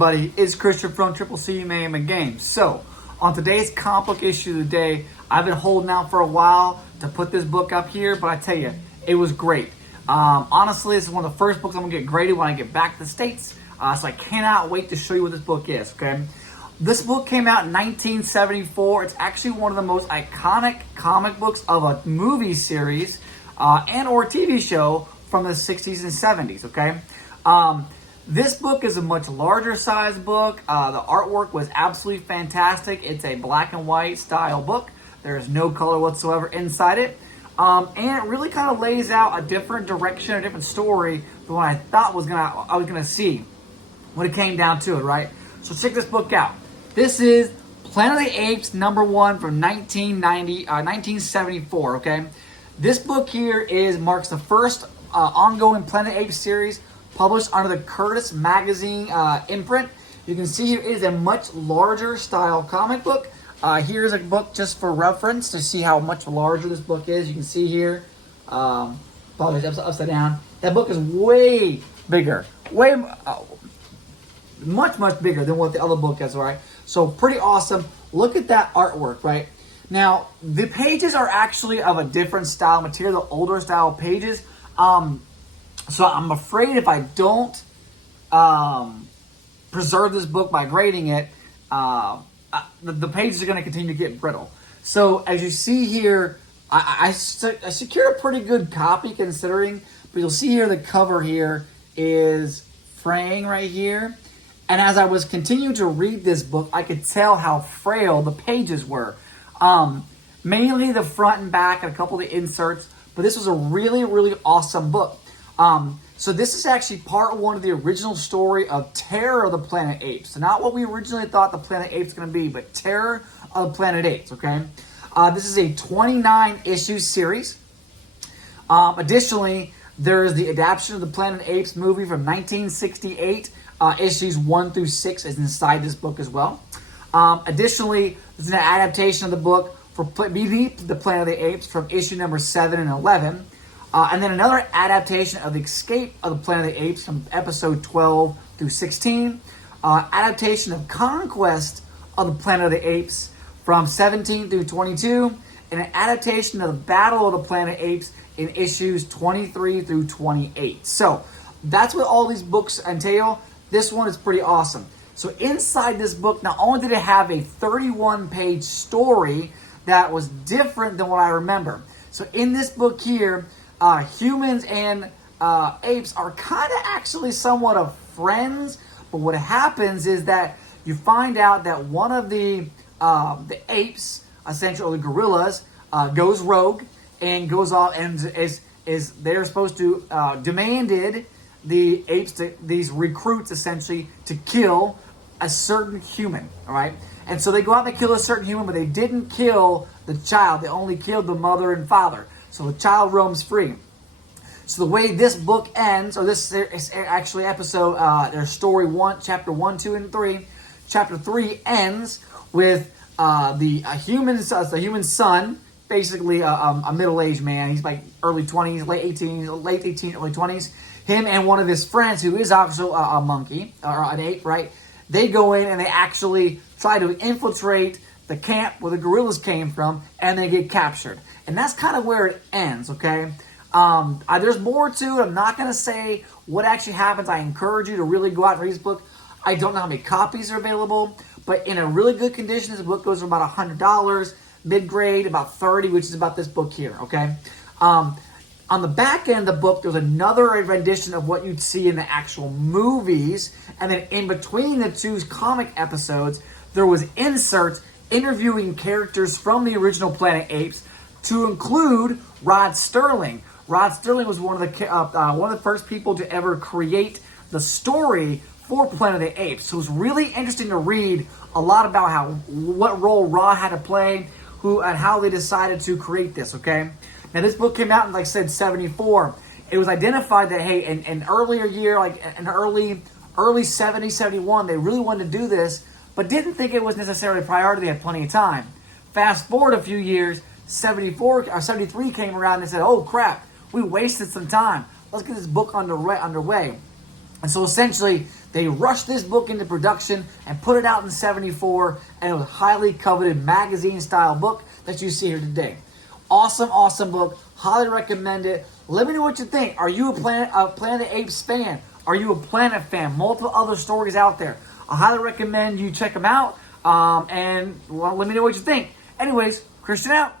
everybody, it's Christian from Triple C Mayhem and Games. So, on today's comic book issue of the day, I've been holding out for a while to put this book up here, but I tell you, it was great. Honestly, this is one of the first books I'm going to get graded when I get back to the States, so I cannot wait to show you what this book is, okay? This book came out in 1974. It's actually one of the most iconic comic books of a movie series and or TV show from the 60s and 70s, okay? This book is a much larger size book. The artwork was absolutely fantastic. It's a black and white style book. There is no color whatsoever inside it. And it really kind of lays out a different direction, a different story than what I thought I was gonna see when it came down to it, right? So check this book out. This is Planet of the Apes #1 from 1974, okay? This book here marks the first ongoing Planet of the Apes series published under the Curtis magazine imprint. You can see here it is a much larger style comic book. Here's a book just for reference to see how much larger this book is. You can see here, probably upside down. That book is way bigger, much bigger than what the other book is, right? So pretty awesome. Look at that artwork, right? Now, the pages are actually of a different style material, the older style pages. So I'm afraid if I don't preserve this book by grading it, the pages are going to continue to get brittle. So as you see here, I secured a pretty good copy considering, but you'll see here the cover here is fraying right here. And as I was continuing to read this book, I could tell how frail the pages were. Mainly the front and back and a couple of the inserts, but this was a really, really awesome book. So this is actually part 1 of the original story of Terror of the Planet Apes. So not what we originally thought the Planet Apes was going to be, but Terror of the Planet Apes, okay? This is a 29-issue series. Additionally, there is the adaptation of the Planet Apes movie from 1968. Issues 1 through 6 is inside this book as well. Additionally, there's an adaptation of the book for Beneath the Planet of the Apes from issue number 7 and 11. And then another adaptation of The Escape of the Planet of the Apes from episode 12 through 16. Adaptation of Conquest of the Planet of the Apes from 17 through 22. And an adaptation of the Battle of the Planet of the Apes in issues 23 through 28. So that's what all these books entail. This one is pretty awesome. So inside this book, not only did it have a 31-page story that was different than what I remember. So in this book here, humans and apes are kind of actually somewhat of friends. But what happens is that you find out that one of the apes, essentially the gorillas, goes rogue and goes off and is they're supposed to demanded the apes, these recruits essentially, to kill a certain human, all right? And so they go out and they kill a certain human, but they didn't kill the child. They only killed the mother and father. So the child roams free. So the way this book ends, or this is actually episode, there's story 1, chapter 1, 2, and 3. Chapter 3 ends with the human son, basically a middle-aged man. He's like early 20s, late 18, early 20s. Him and one of his friends, who is also a monkey, or an ape, right? They go in and they actually try to infiltrate the camp where the gorillas came from, and they get captured. And that's kind of where it ends, okay? There's more to it. I'm not going to say what actually happens. I encourage you to really go out and read this book. I don't know how many copies are available, but in a really good condition, this book goes for about $100. Mid-grade, about $30, which is about this book here, okay? On the back end of the book, there's another rendition of what you'd see in the actual movies. And then in between the two comic episodes, there was inserts interviewing characters from the original Planet Apes, to include Rod Serling. Rod Serling was one of the first people to ever create the story for Planet of the Apes. So it was really interesting to read a lot about what role Rod had to play, and how they decided to create this, okay? Now, this book came out in, like I said, 74. It was identified that, hey, in an earlier year, like in early 70, 71, they really wanted to do this, but didn't think it was necessarily a priority. They had plenty of time. Fast forward a few years, 74 or 73 came around and said, oh, crap, we wasted some time. Let's get this book underway. And so essentially, they rushed this book into production and put it out in 74, and it was a highly coveted magazine-style book that you see here today. Awesome, awesome book. Highly recommend it. Let me know what you think. Are you a Planet of the Apes fan? Are you a Planet fan? Multiple other stories out there. I highly recommend you check them out. And well, let me know what you think. Anyways, Christian out.